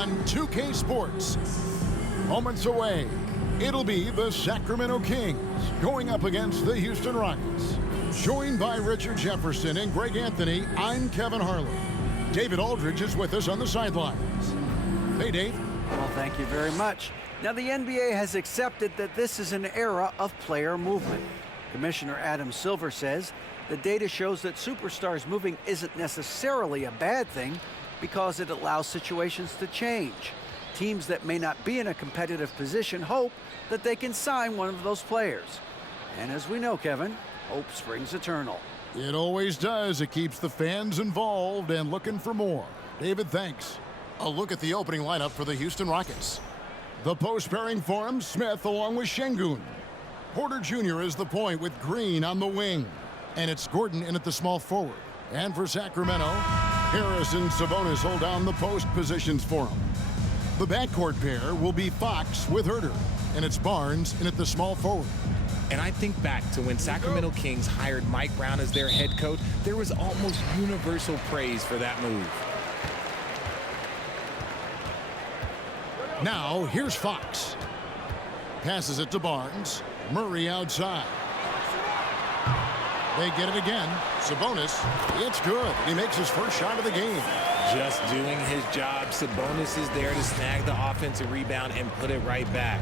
on 2K Sports. Moments away, it'll be the Sacramento Kings going up against the Houston Rockets. Joined by Richard Jefferson and Greg Anthony, I'm Kevin Harlan. David Aldridge is with us on the sidelines. Hey, Dave. Well, thank you very much. Now, the NBA has accepted that this is an era of player movement. Commissioner Adam Silver says the data shows that superstars moving isn't necessarily a bad thing because it allows situations to change. Teams that may not be in a competitive position hope that they can sign one of those players. And as we know, Kevin, hope springs eternal. It always does. It keeps the fans involved and looking for more. David, thanks. A look at the opening lineup for the Houston Rockets. The post pairing for him, Smith along with Şengün. Porter Jr. is the point with Green on the wing. And it's Gordon in at the small forward. And for Sacramento, Harris and Sabonis hold down the post positions for him. The backcourt pair will be Fox with Herter. And it's Barnes in at the small forward. And I think back to when Sacramento Kings hired Mike Brown as their head coach, there was almost universal praise for that move. Now, here's Fox. Passes it to Barnes. Murray outside. They get it again. Sabonis, it's good. He makes his first shot of the game. Just doing his job. Sabonis is there to snag the offensive rebound and put it right back.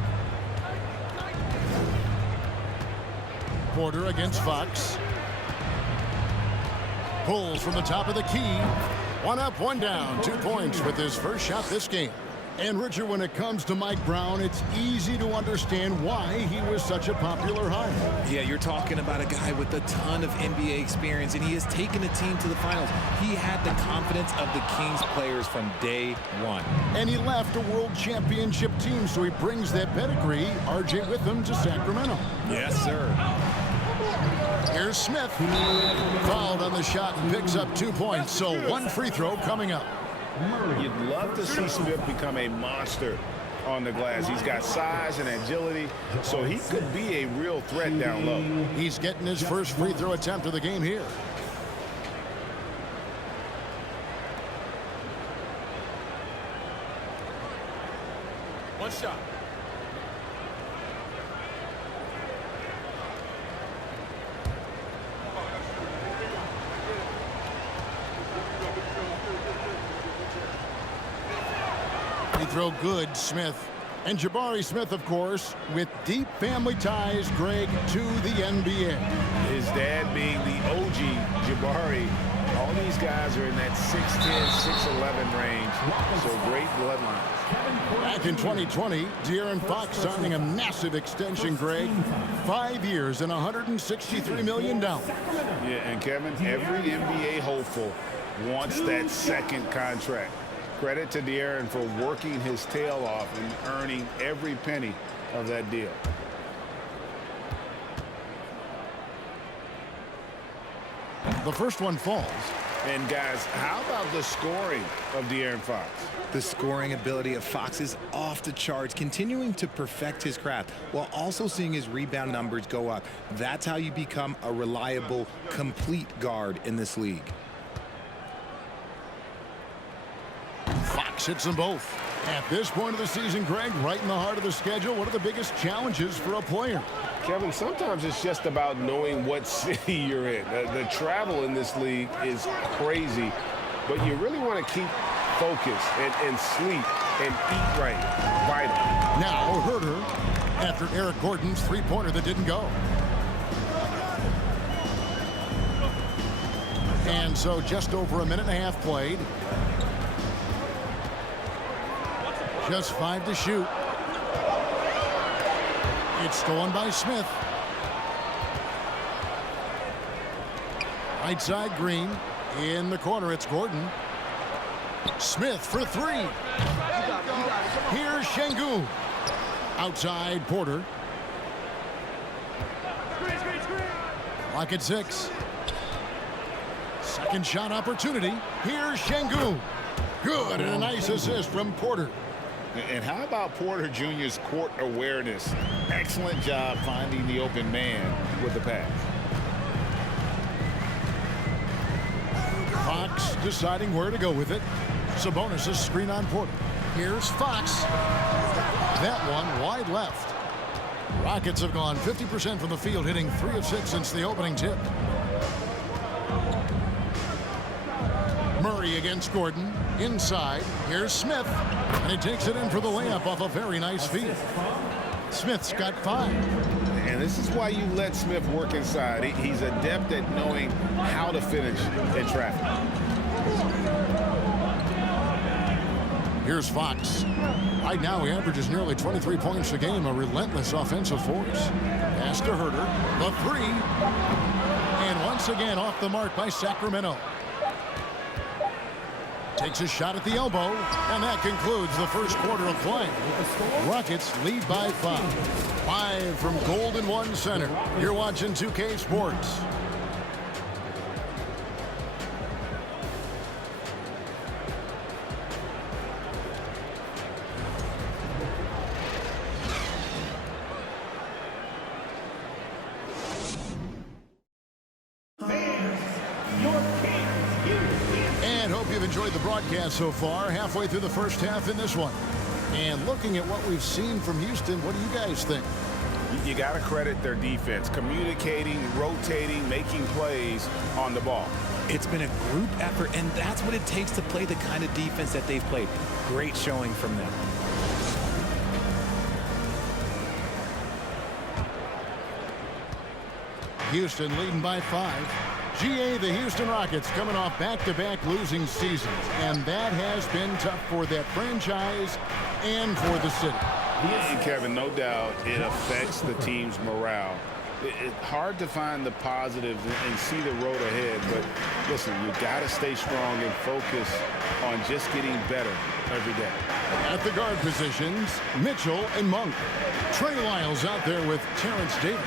Porter against Fox. Pulls from the top of the key. One up, one down. 2 points with his first shot this game. And Richard, when it comes to Mike Brown, it's easy to understand why he was such a popular hire. Yeah, you're talking about a guy with a ton of NBA experience, and he has taken a team to the finals. He had the confidence of the Kings players from day one. And he left a world championship team, so he brings that pedigree, RJ, with him to Sacramento. Yes, sir. Here's Smith. Fouled on the shot and picks up 2 points, so one free throw coming up. You'd love to see Smith become a monster on the glass. He's got size and agility, so he could be a real threat down low. He's getting his first free throw attempt of the game here. One shot. Free throw good, Smith. And Jabari Smith, of course, with deep family ties, Greg, to the NBA. His dad being the OG Jabari. All these guys are in that 6'10", 6'11" range. So great bloodline. Back in 2020, De'Aaron Fox signing a massive extension, Greg. 5 years and $163 million. Yeah, and Kevin, every NBA hopeful wants that second contract. Credit to De'Aaron for working his tail off and earning every penny of that deal. The first one falls. And guys, how about the scoring of De'Aaron Fox? The scoring ability of Fox is off the charts, continuing to perfect his craft while also seeing his rebound numbers go up. That's how you become a reliable, complete guard in this league. Fox hits them both. At this point of the season, Greg, right in the heart of the schedule, what are the biggest challenges for a player? Kevin, sometimes it's just about knowing what city you're in. The travel in this league is crazy, but you really want to keep focused and sleep and eat right. Vital. Now Herter after Eric Gordon's three-pointer that didn't go. And so just over a minute and a half played. Just 5 to shoot. It's stolen by Smith. Right side, Green. In the corner, it's Gordon. Smith for 3. Here's Şengün. Outside, Porter. Clock at 6. Second shot opportunity. Here's Şengün. Good, and a nice assist from Porter. And how about Porter Jr.'s court awareness? Excellent job finding the open man with the pass. Fox deciding where to go with it. Sabonis' screen on Porter. Here's Fox. That one wide left. Rockets have gone 50% from the field, hitting 3 of 6 since the opening tip. Murray against Gordon. Inside. Here's Smith. And he takes it in for the layup off a very nice feed. Smith's got 5. And this is why you let Smith work inside. He's adept at knowing how to finish in traffic. Here's Fox. Right now he averages nearly 23 points a game, a relentless offensive force. Pass to Herter. The 3. And once again off the mark by Sacramento. Takes a shot at the elbow, and that concludes the first quarter of play. Rockets lead by 5. 5 from Golden One Center. You're watching 2K Sports. Enjoyed the broadcast so far, halfway through the first half in this one. And looking at what we've seen from Houston, what do you guys think? You got to credit their defense, communicating, rotating, making plays on the ball. It's been a group effort, and that's what it takes to play the kind of defense that they've played. Great showing from them. Houston leading by 5. GA, the Houston Rockets, coming off back-to-back losing seasons, and that has been tough for that franchise and for the city. And Kevin, no doubt it affects the team's morale. It's hard to find the positives and see the road ahead, but listen, you got to stay strong and focus on just getting better every day. At the guard positions, Mitchell and Monk. Trey Lyles out there with Terrence Davis,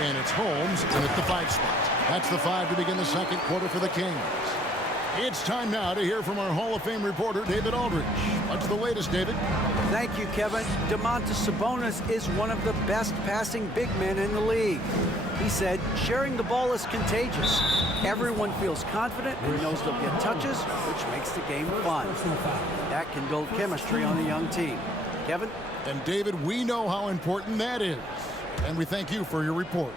and it's Holmes in at the 5 spot. That's the 5 to begin the second quarter for the Kings. It's time now to hear from our Hall of Fame reporter, David Aldridge. What's the latest, David? Thank you, Kevin. Domantas Sabonis is one of the best passing big men in the league. He said, sharing the ball is contagious. Everyone feels confident and knows they'll get touches, which makes the game fun. That can build chemistry on a young team. Kevin? And David, we know how important that is. And we thank you for your report.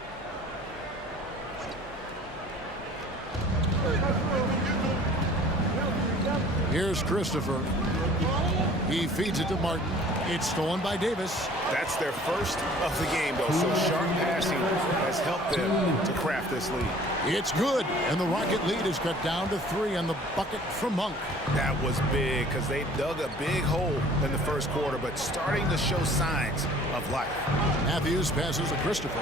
Here's Christopher. He feeds it to Martin. It's stolen by Davis. That's their first of the game, though, so sharp passing has helped them to craft this lead. It's good, and the Rocket lead is cut down to 3 on the bucket from Monk. That was big because they dug a big hole in the first quarter, but starting to show signs of life. Matthews passes to Christopher.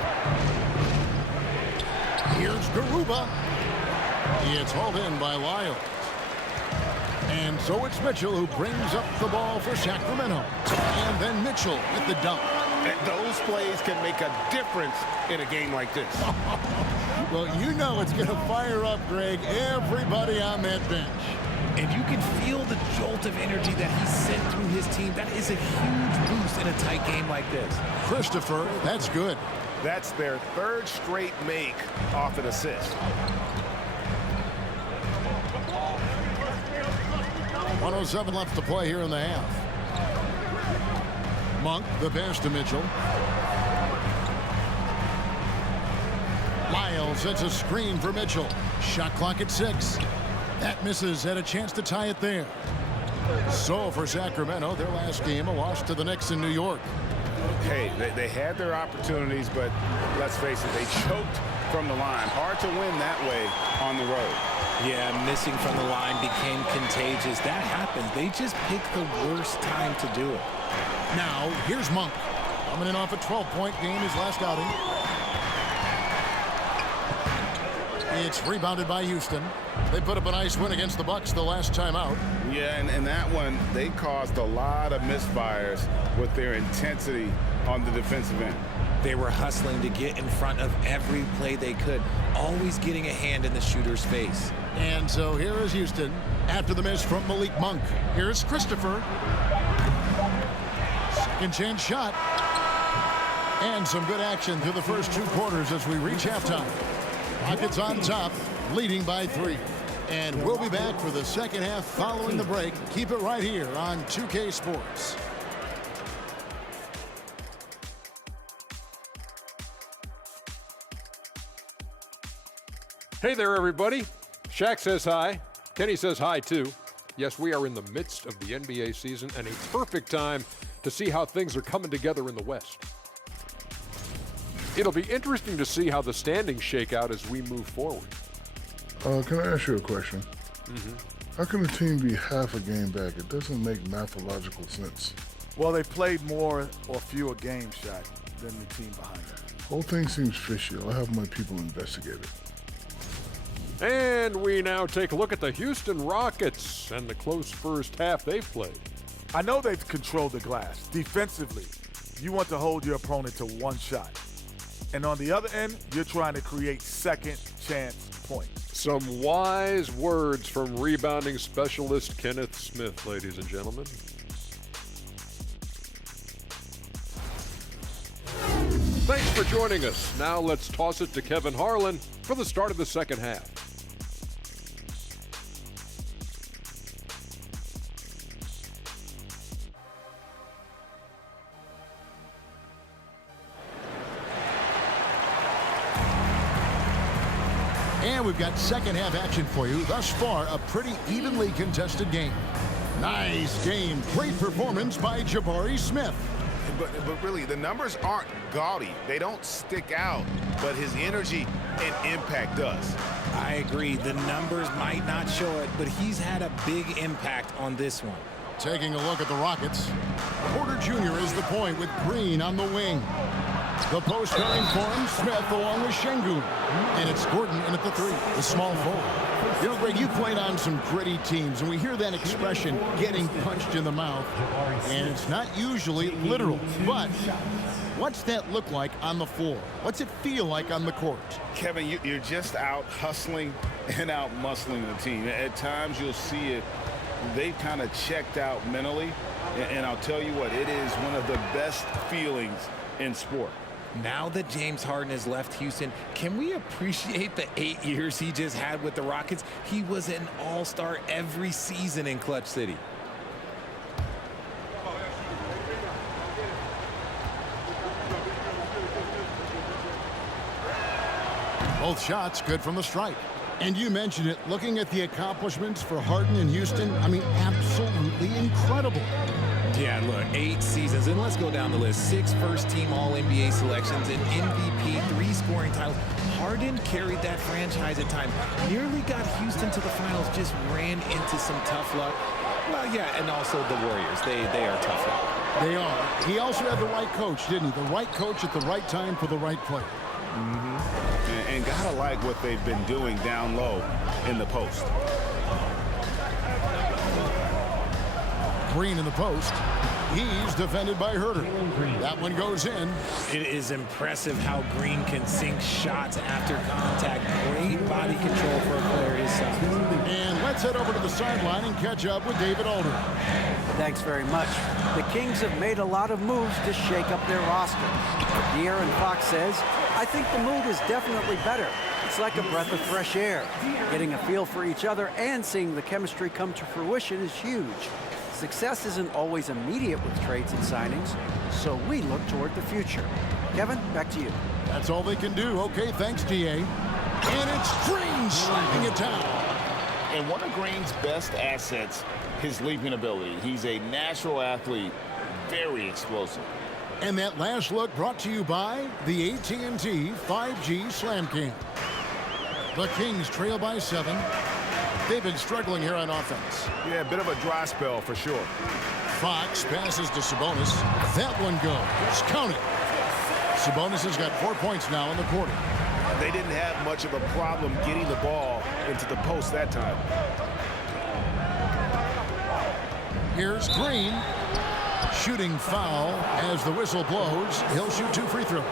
Here's Garuba. It's hauled in by Lyles. And so it's Mitchell who brings up the ball for Sacramento. And then Mitchell with the dunk. And those plays can make a difference in a game like this. Well, you know it's going to fire up, Greg, everybody on that bench. And you can feel the jolt of energy that he sent through his team. That is a huge boost in a tight game like this. Christopher, that's good. That's their 3rd straight make off an assist. 1:07 left to play here in the half. Monk, the pass to Mitchell. Lyles sets a screen for Mitchell. Shot clock at 6. That misses. Had a chance to tie it there. So for Sacramento, their last game, a loss to the Knicks in New York. Hey, they had their opportunities, but let's face it, they choked from the line. Hard to win that way on the road. Yeah, missing from the line became contagious. That happens. They just picked the worst time to do it. Now, here's Monk. Coming in off a 12-point game his last outing. It's rebounded by Houston. They put up a nice win against the Bucks the last time out. Yeah, and that one, they caused a lot of misfires with their intensity on the defensive end. They were hustling to get in front of every play they could, always getting a hand in the shooter's face. And so here is Houston after the miss from Malik Monk. Here's Christopher. Second chance shot. And some good action through the first 2 quarters as we reach halftime. Rockets on top, leading by 3. And we'll be back for the second half following the break. Keep it right here on 2K Sports. Hey there, everybody. Shaq says hi. Kenny says hi, too. Yes, we are in the midst of the NBA season and a perfect time to see how things are coming together in the West. It'll be interesting to see how the standings shake out as we move forward. Can I ask you a question? How can a team be half a game back? It doesn't make mathological sense. Well, they played more or fewer games, Shaq, than the team behind them. Whole thing seems fishy. I'll have my people investigate it. And we now take a look at the Houston Rockets and the close first half they've played. I know they've controlled the glass. Defensively, you want to hold your opponent to one shot. And on the other end, you're trying to create second chance points. Some wise words from rebounding specialist Kenneth Smith, ladies and gentlemen. Thanks for joining us. Now let's toss it to Kevin Harlan for the start of the second half. And we've got second half action for you. Thus far, a pretty evenly contested game. Nice game. Great performance by Jabari Smith. But really, the numbers aren't gaudy. They don't stick out, but his energy and impact does. I agree. The numbers might not show it, but he's had a big impact on this one. Taking a look at the Rockets. Porter Jr. is the point with Green on the wing. The post pairing form, Smith along with Şengün. And it's Gordon in at the three, the small forward. You know, Greg, you played on some gritty teams, and we hear that expression, getting punched in the mouth. And it's not usually literal, but what's that look like on the floor? What's it feel like on the court? Kevin, you're just out hustling and out muscling the team. At times you'll see it, they've kind of checked out mentally. And I'll tell you what, it is one of the best feelings in sport. Now that James Harden has left Houston, can we appreciate the 8 years he just had with the Rockets? He was an all-star every season in Clutch City. Both shots good from the stripe. And you mentioned it, looking at the accomplishments for Harden in Houston, I mean, absolutely incredible. Yeah, look, 8 seasons, and let's go down the list. 6 first-team All-NBA selections, an MVP, 3 scoring titles. Harden carried that franchise at times, nearly got Houston to the finals, just ran into some tough luck. Well, yeah, and also the Warriors, they are tough luck. They are. He also had the right coach, didn't he? The right coach at the right time for the right player. And gotta like what they've been doing down low in the post. Green in the post. He's defended by Herter. That one goes in. It is impressive how Green can sink shots after contact. Great body control for a player his size. And let's head over to the sideline and catch up with David Alder. Thanks very much. The Kings have made a lot of moves to shake up their roster. De'Aaron Fox says, I think the mood is definitely better. It's like a breath of fresh air. Getting a feel for each other and seeing the chemistry come to fruition is huge. Success isn't always immediate with trades and signings, so we look toward the future. Kevin, back to you. That's all they can do. Okay, thanks, DA. And it's Green slamming it down. And one of Green's best assets, his leaping ability. He's a natural athlete, very explosive. And that last look brought to you by the AT&T 5G Slam Cam. The Kings trail by 7. They've been struggling here on offense. Yeah, a bit of a dry spell for sure. Fox passes to Sabonis. That one goes. Count it. Sabonis has got 4 points now in the quarter. They didn't have much of a problem getting the ball into the post that time. Here's Green. Shooting foul as the whistle blows. He'll shoot 2 free throws.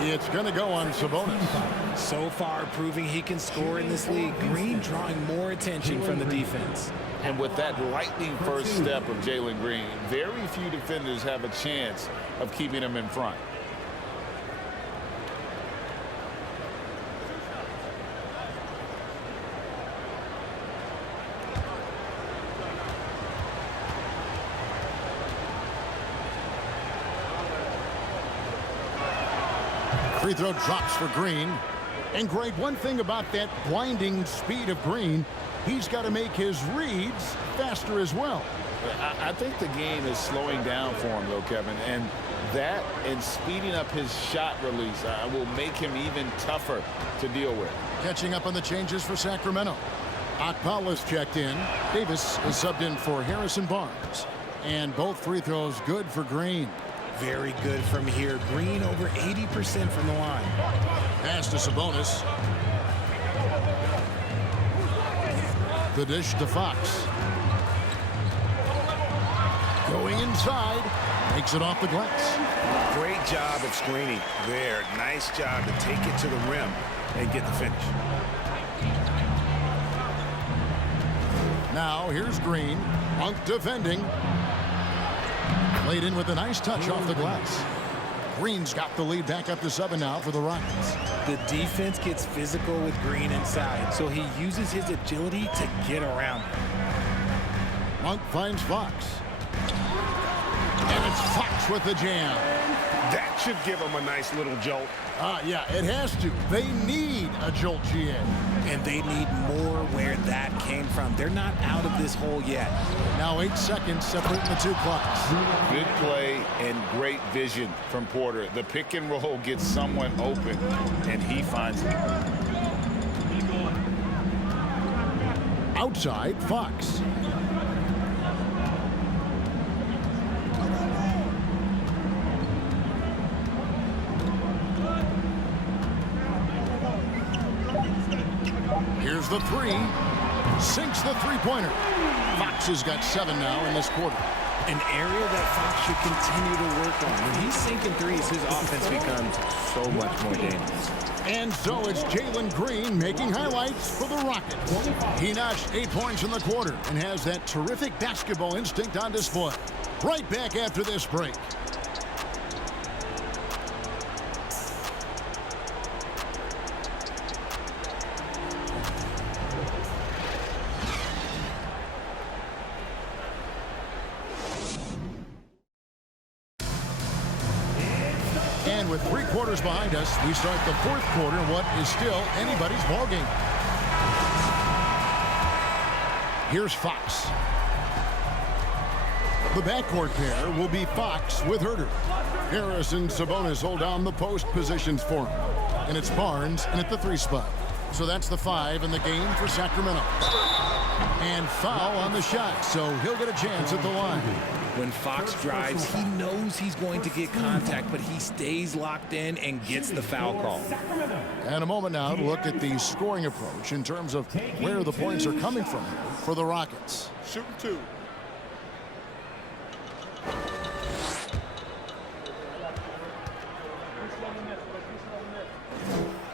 It's going to go on Sabonis. So far, proving he can score in this league. Green drawing more attention from the defense. And with that lightning first step of Jalen Green, very few defenders have a chance of keeping him in front. Free throw drops for Green. And Greg, one thing about that blinding speed of Green, he's got to make his reads faster as well. I think the game is slowing down for him, though, Kevin. And that and speeding up his shot release will make him even tougher to deal with. Catching up on the changes for Sacramento. Akpal is checked in. Davis is subbed in for Harrison Barnes. And both free throws good for Green. Very good from here. Green over 80% from the line. Pass to Sabonis. The dish to Fox. Going inside. Makes it off the glass. Great job of screening there. Nice job to take it to the rim and get the finish. Now here's Green. Monk defending. Laid in with a nice touch off the glass. Green's got the lead back up to 7 now for the Rockets. The defense gets physical with Green inside, so he uses his agility to get around him. Monk finds Fox. And it's Fox with the jam. That should give him a nice little jolt. Yeah, it has to. They need a jolt, GA. And they need more where that came from. They're not out of this hole yet. Now 8 seconds separating the two clocks. Good play and great vision from Porter. The pick and roll gets someone open, and he finds it. Outside, Fox. Here's the three. Sinks the three-pointer. Fox has got 7 now in this quarter. An area that Fox should continue to work on. When he's sinking threes, his offense becomes so much more dangerous. And so it's Jalen Green making highlights for the Rockets. He notched 8 points in the quarter and has that terrific basketball instinct on display. Right back after this break. And with 3 quarters behind us, we start the 4th quarter in what is still anybody's ballgame. Here's Fox. The backcourt pair will be Fox with Herter. Harris and Sabonis hold down the post positions for him. And it's Barnes in at the 3 spot. So that's the 5 in the game for Sacramento. And foul on the shot, so he'll get a chance at the line. When Fox drives, he knows he's going to get contact, but he stays locked in and gets the foul call. And a moment now to look at the scoring approach in terms of where the points are coming from for the Rockets. Shooting 2.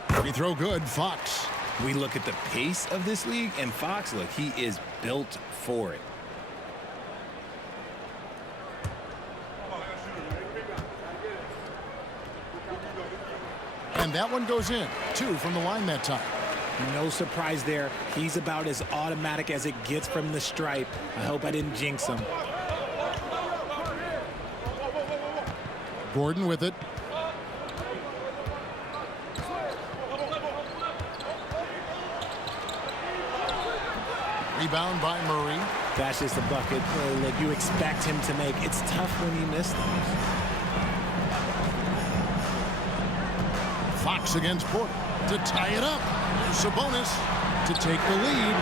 Free throw good, Fox. We look at the pace of this league, and Fox, look, he is built for it. And that one goes in. 2 from the line that time. No surprise there. He's about as automatic as it gets from the stripe. I hope I didn't jinx him. Gordon with it. Rebound by Murray. That's just a bucket look you expect him to make. It's tough when he missed those. Fox against Porter to tie it up. There's Sabonis to take the lead.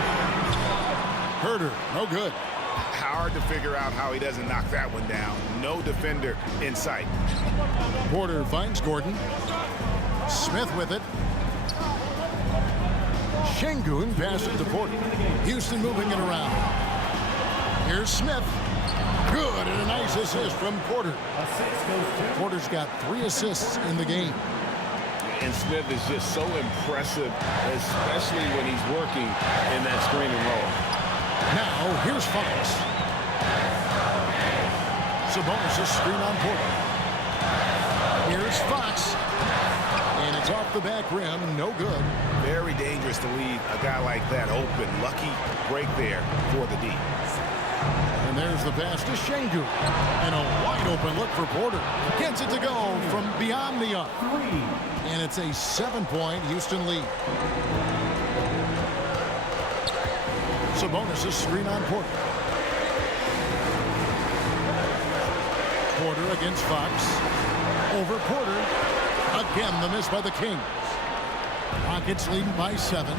Herter, no good. Hard to figure out how he doesn't knock that one down. No defender in sight. Porter finds Gordon. Smith with it. Şengün passes to Porter. Houston moving it around. Here's Smith. Good, and a nice assist from Porter. Porter's got 3 assists in the game. And Smith is just so impressive, especially when he's working in that screen and roll. Now, here's Fox. Sabonis' screen on Porter. Here's Fox. And it's off the back rim, no good. Very dangerous to leave a guy like that open. Lucky break there for the D. And there's the pass to Şengün. And a wide open look for Porter. Gets it to go from beyond the arc. And it's a 7-point Houston lead. Sabonis' screen on Porter. Porter against Fox. Over Porter. Again, the miss by the Kings. Rockets leading by 7.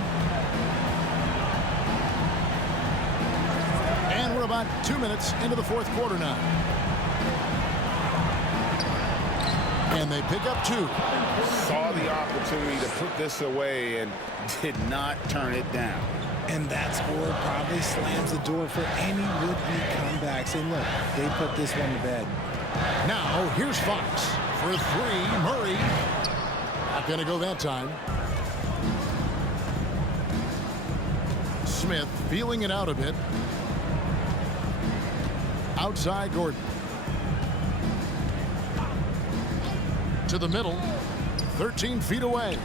And we're about 2 minutes into the fourth quarter now. And they pick up 2. Saw the opportunity to put this away and did not turn it down. And that score probably slams the door for any would-be comebacks. And look, they put this one to bed. Now, here's Fox for 3. Murray. Not going to go that time. Smith feeling it out a bit. Outside Gordon. To the middle. 13 feet away.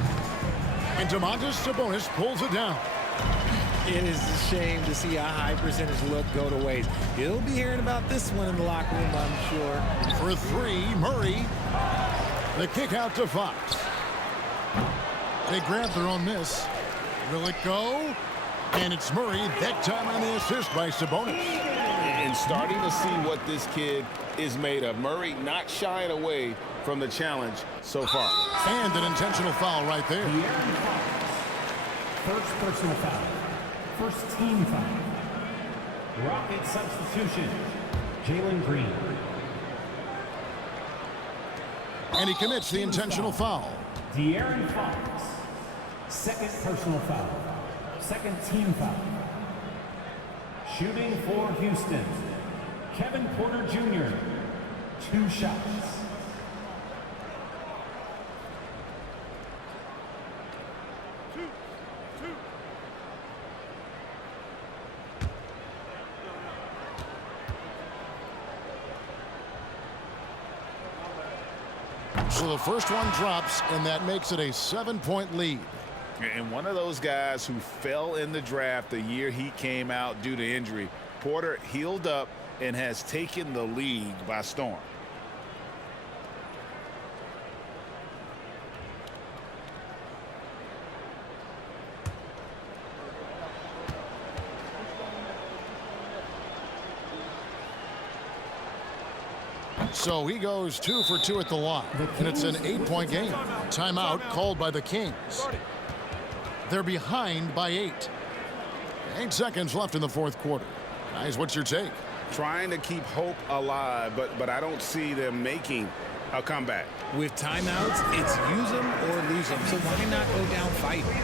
And Domantas Sabonis pulls it down. It is a shame to see a high percentage look go to waste. You'll be hearing about this one in the locker room, I'm sure. For 3, Murray. The kick out to Fox. They grab their own miss. Will it go? And it's Murray, that time on the assist by Sabonis. And starting to see what this kid is made of. Murray not shying away from the challenge so far. And an intentional foul right there. First personal foul. First team foul. Rocket substitution. Jalen Green. And he commits the intentional foul. De'Aaron Fox. Second personal foul. Second team foul. Shooting for Houston. Kevin Porter Jr. 2 shots. So the first one drops, and that makes it a 7-point lead. And one of those guys who fell in the draft the year he came out due to injury. Porter healed up and has taken the league by storm. So he goes 2 for 2 at the line, and it's an 8-point game. Timeout called by the Kings. They're behind by 8. 8 seconds left in the fourth quarter. Guys, what's your take? Trying to keep hope alive, but I don't see them making a comeback. With timeouts, it's use them or lose them. So why not go down fighting?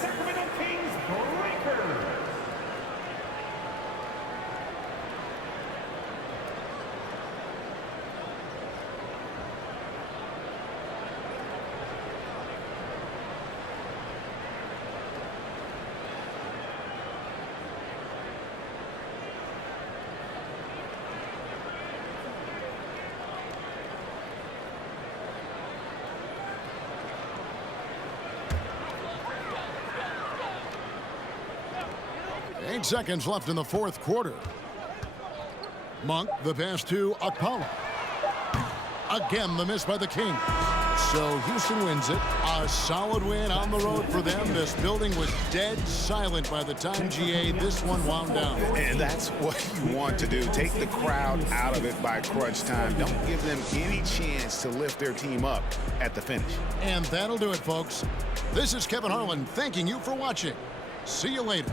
Sacramento Kings breaker. Eight seconds left in the fourth quarter. Monk, the pass to Okpala. Again, the miss by the King. So Houston wins it. A solid win on the road for them. This building was dead silent by the time, GA, this one wound down. And that's what you want to do. Take the crowd out of it by crunch time. Don't give them any chance to lift their team up at the finish. And that'll do it, folks. This is Kevin Harlan thanking you for watching. See you later.